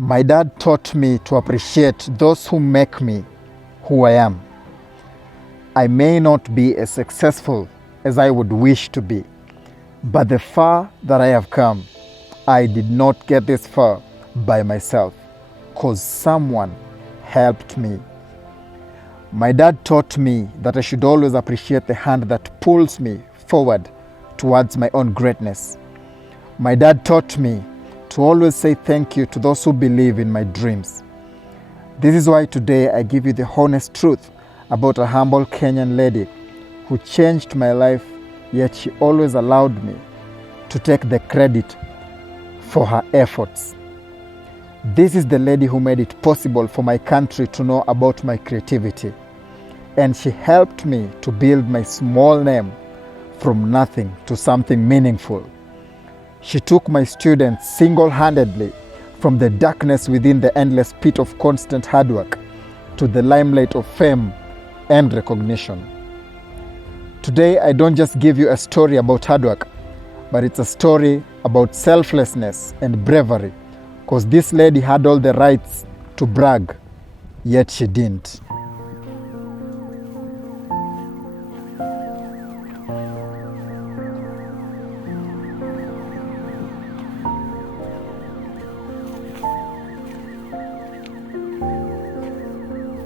My dad taught me to appreciate those who make me who I am. I may not be as successful as I would wish to be, but the far that I have come, I did not get this far by myself, because someone helped me. My dad taught me that I should always appreciate the hand that pulls me forward towards my own greatness. My dad taught me to always say thank you to those who believe in my dreams. This is why today I give you the honest truth about a humble Kenyan lady who changed my life, yet she always allowed me to take the credit for her efforts. This is the lady who made it possible for my country to know about my creativity, and she helped me to build my small name from nothing to something meaningful. She took my students single-handedly from the darkness within the endless pit of constant hard work to the limelight of fame and recognition. Today, I don't just give you a story about hard work, but it's a story about selflessness and bravery, because this lady had all the rights to brag, yet she didn't.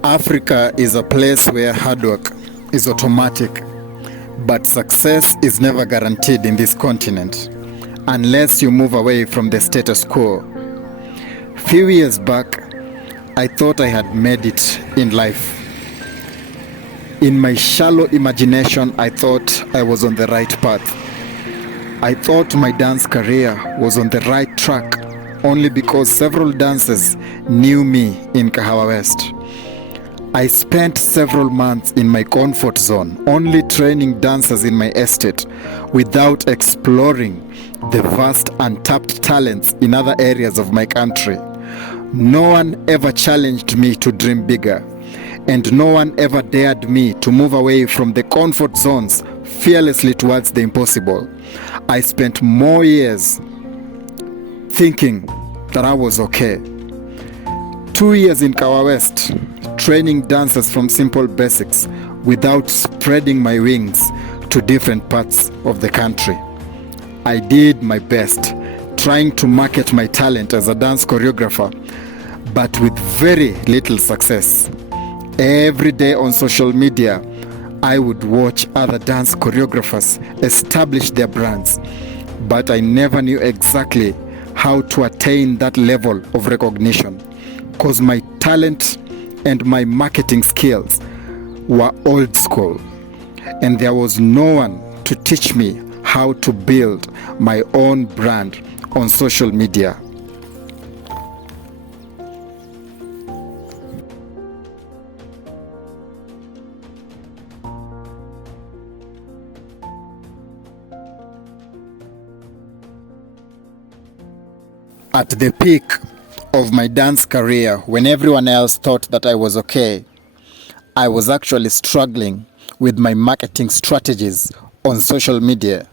Africa is a place where hard work is automatic, but success is never guaranteed in this continent unless you move away from the status quo. Few years back, I thought I had made it in life. In my shallow imagination, I thought I was on the right path. I thought my dance career was on the right track only because several dancers knew me in Kahawa West. I spent several months in my comfort zone, only training dancers in my estate without exploring the vast untapped talents in other areas of my country. No one ever challenged me to dream bigger, and no one ever dared me to move away from the comfort zones fearlessly towards the impossible. I spent more years thinking that I was okay. 2 years in Kahawa West, training dancers from simple basics without spreading my wings to different parts of the country. I did my best, trying to market my talent as a dance choreographer, but with very little success. Every day on social media, I would watch other dance choreographers establish their brands, but I never knew exactly how to attain that level of recognition, because my talent and my marketing skills were old school, and there was no one to teach me how to build my own brand on social media. At the peak of my dance career, when everyone else thought that I was okay, I was actually struggling with my marketing strategies on social media.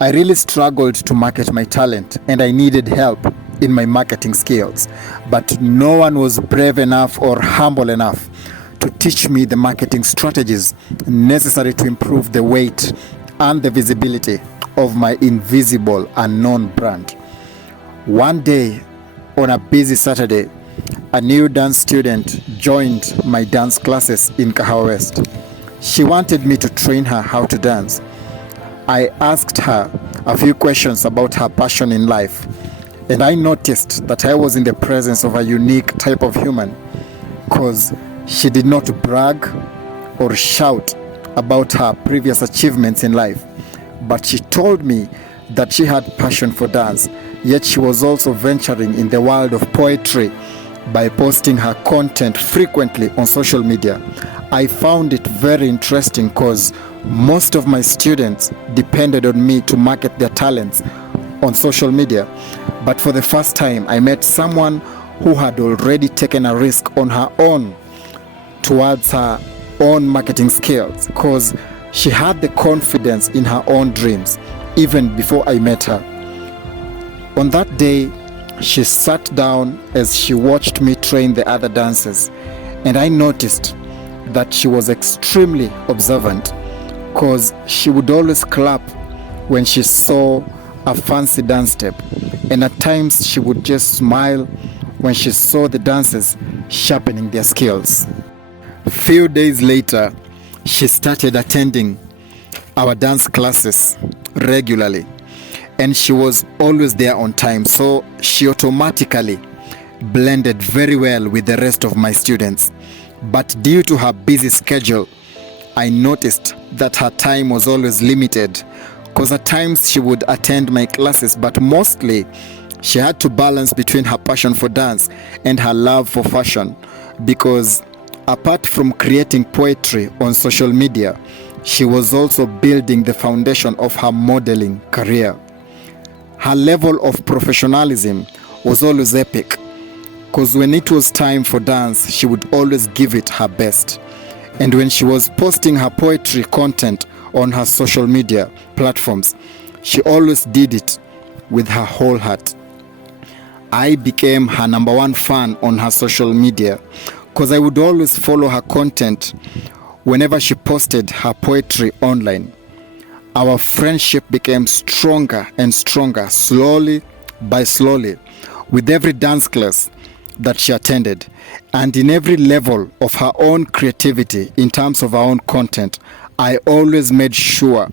I really struggled to market my talent, and I needed help in my marketing skills, but no one was brave enough or humble enough to teach me the marketing strategies necessary to improve the weight and the visibility of my invisible unknown brand. One day, on a busy Saturday, a new dance student joined my dance classes in Kahawa West. She wanted me to train her how to dance. I asked her a few questions about her passion in life, and I noticed that I was in the presence of a unique type of human, because she did not brag or shout about her previous achievements in life, but she told me that she had passion for dance, yet she was also venturing in the world of poetry by posting her content frequently on social media. I found it very interesting because most of my students depended on me to market their talents on social media. But for the first time, I met someone who had already taken a risk on her own towards her own marketing skills, because she had the confidence in her own dreams even before I met her. On that day, She sat down as she watched me train the other dancers, and I noticed that she was extremely observant, because she would always clap when she saw a fancy dance step, and at times she would just smile when she saw the dancers sharpening their skills. Few days later, she started attending our dance classes regularly, and she was always there on time, so she automatically blended very well with the rest of my students. But due to her busy schedule, I noticed that her time was always limited, because at times she would attend my classes, but mostly she had to balance between her passion for dance and her love for fashion, because apart from creating poetry on social media, she was also building the foundation of her modeling career. Her level of professionalism was always epic, because when it was time for dance, she would always give it her best. And when she was posting her poetry content on her social media platforms, she always did it with her whole heart. I became her number one fan on her social media, because I would always follow her content whenever she posted her poetry online. Our friendship became stronger and stronger, slowly by slowly, with every dance class that she attended, and in every level of her own creativity in terms of her own content. I always made sure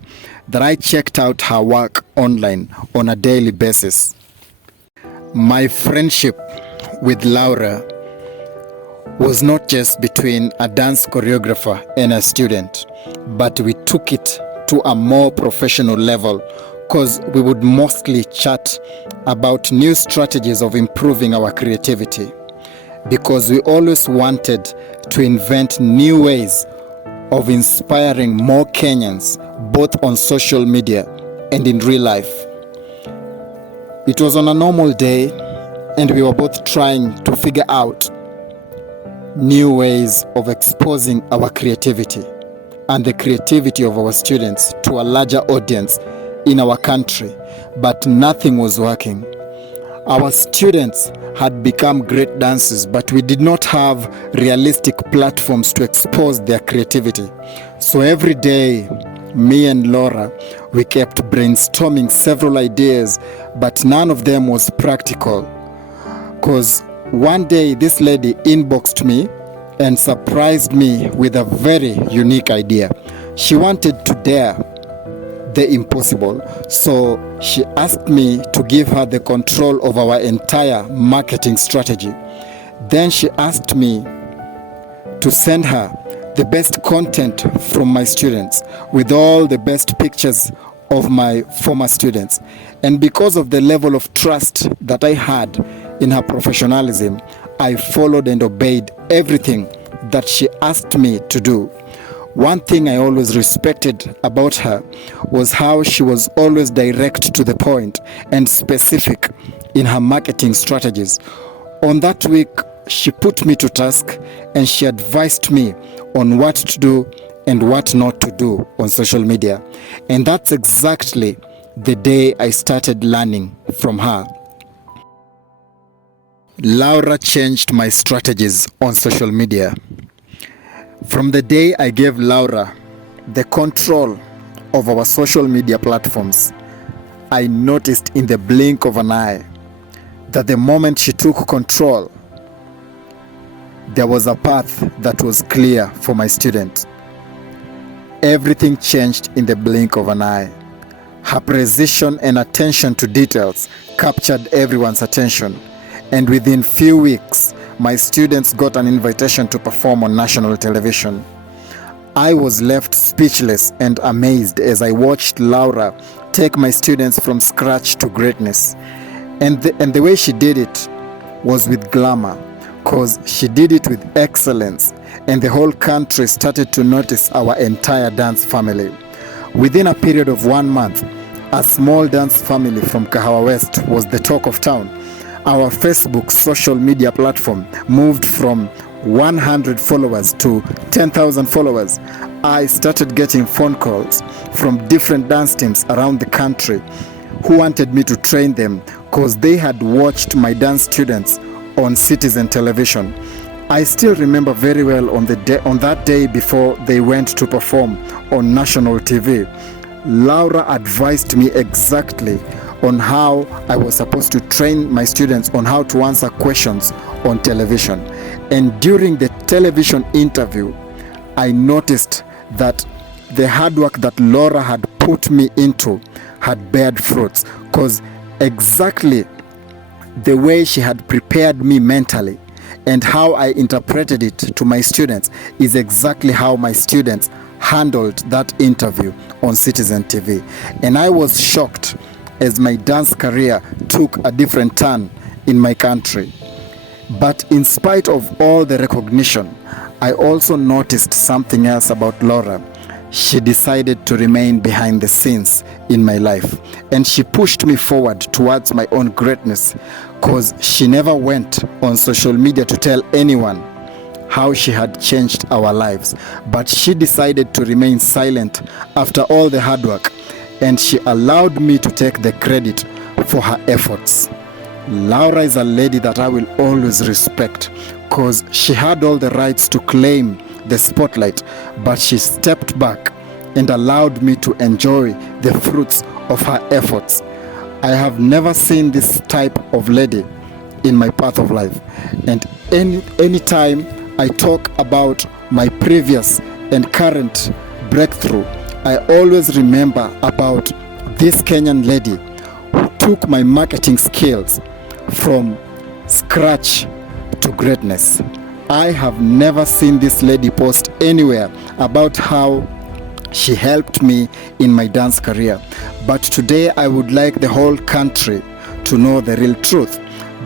that I checked out her work online on a daily basis. My friendship with Laura was not just between a dance choreographer and a student, but we took it to a more professional level, because we would mostly chat about new strategies of improving our creativity, because we always wanted to invent new ways of inspiring more Kenyans, both on social media and in real life. It was on a normal day, and we were both trying to figure out new ways of exposing our creativity and the creativity of our students to a larger audience in our country, but nothing was working. Our students had become great dancers, but we did not have realistic platforms to expose their creativity. So every day, me and Laura, we kept brainstorming several ideas, but none of them was practical. Because one day this lady inboxed me and surprised me with a very unique idea. She wanted to dare the impossible, so she asked me to give her the control of our entire marketing strategy. Then she asked me to send her the best content from my students with all the best pictures of my former students. And because of the level of trust that I had in her professionalism, I followed and obeyed everything that she asked me to do. One thing I always respected about her was how she was always direct to the point and specific in her marketing strategies. On that week, she put me to task and she advised me on what to do and what not to do on social media. And that's exactly the day I started learning from her. Laura changed my strategies on social media. From the day I gave Laura the control of our social media platforms, I noticed in the blink of an eye that the moment she took control, there was a path that was clear for my student. Everything changed in the blink of an eye. Her precision and attention to details captured everyone's attention, and within few weeks, my students got an invitation to perform on national television. I was left speechless and amazed as I watched Laura take my students from scratch to greatness. And the way she did it was with glamour, because she did it with excellence, and the whole country started to notice our entire dance family. Within a period of 1 month, a small dance family from Kahawa West was the talk of town. Our Facebook social media platform moved from 100 followers to 10,000 followers. I started getting phone calls from different dance teams around the country who wanted me to train them, because they had watched my dance students on Citizen television. I still remember very well on that day before they went to perform on national TV. Laura advised me exactly on how I was supposed to train my students on how to answer questions on television. And during the television interview, I noticed that the hard work that Laura had put me into had bared fruits, because exactly the way she had prepared me mentally and how I interpreted it to my students is exactly how my students handled that interview on Citizen TV. And I was shocked as my dance career took a different turn in my country. But in spite of all the recognition, I also noticed something else about Laura. She decided to remain behind the scenes in my life, and she pushed me forward towards my own greatness, because she never went on social media to tell anyone how she had changed our lives, but she decided to remain silent after all the hard work, and she allowed me to take the credit for her efforts. Laura is a lady that I will always respect, because she had all the rights to claim the spotlight, but she stepped back and allowed me to enjoy the fruits of her efforts. I have never seen this type of lady in my path of life, and anytime I talk about my previous and current breakthrough, I always remember about this Kenyan lady who took my marketing skills from scratch to greatness. I have never seen this lady post anywhere about how she helped me in my dance career. But today I would like the whole country to know the real truth.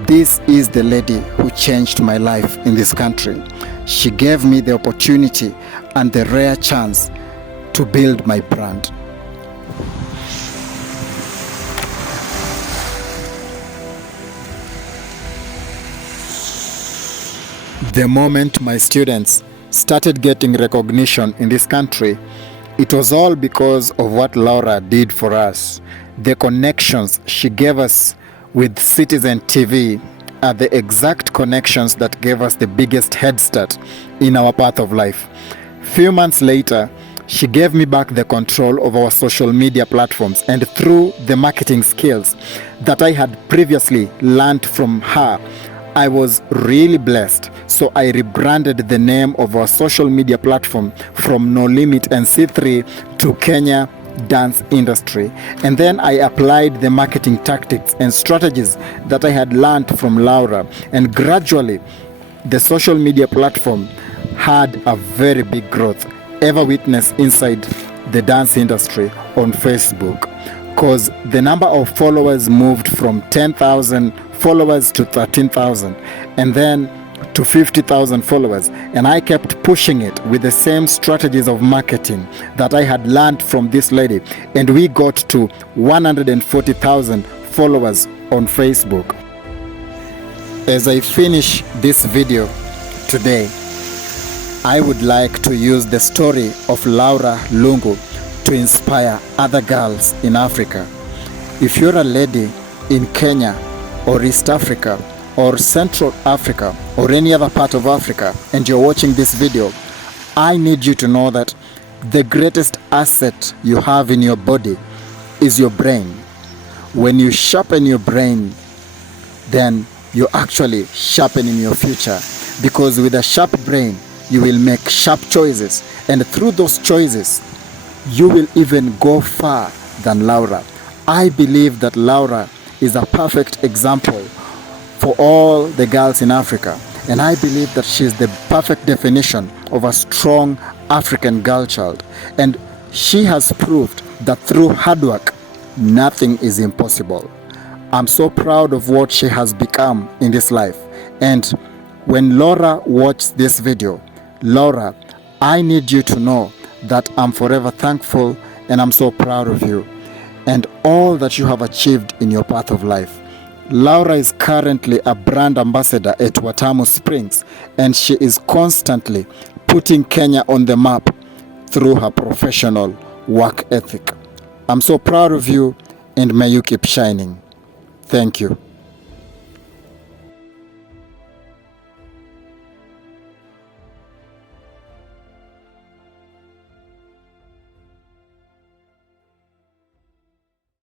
This is the lady who changed my life in this country. She gave me the opportunity and the rare chance to build my brand. The moment my students started getting recognition in this country, it was all because of what Laura did for us. The connections she gave us with Citizen TV are the exact connections that gave us the biggest head start in our path of life. Few months later, she gave me back the control of our social media platforms, and through the marketing skills that I had previously learned from her, I was really blessed. So I rebranded the name of our social media platform from No Limit and C3 to Kenya Dance Industry. And then I applied the marketing tactics and strategies that I had learned from Laura. And gradually, the social media platform had a very big growth ever witnessed inside the dance industry on Facebook. Because the number of followers moved from 10,000 followers to 13,000 and then to 50,000 followers, and I kept pushing it with the same strategies of marketing that I had learned from this lady, and we got to 140,000 followers on Facebook. As I finish this video today, I would like to use the story of Laura Lungu to inspire other girls in Africa. If you're a lady in Kenya or East Africa or Central Africa or any other part of Africa and you're watching this video, I need you to know that the greatest asset you have in your body is your brain. When you sharpen your brain, then you're actually sharpening your future, because with a sharp brain you will make sharp choices, and through those choices you will even go far than Laura. I believe that Laura is a perfect example for all the girls in Africa, and I believe that she is the perfect definition of a strong African girl child, and she has proved that through hard work nothing is impossible. I'm so proud of what she has become in this life, and when Laura watches this video, Laura, I need you to know that I'm forever thankful and I'm so proud of you and all that you have achieved in your path of life. Laura is currently a brand ambassador at Watamu Springs, and she is constantly putting Kenya on the map through her professional work ethic. I'm so proud of you, and may you keep shining. Thank you.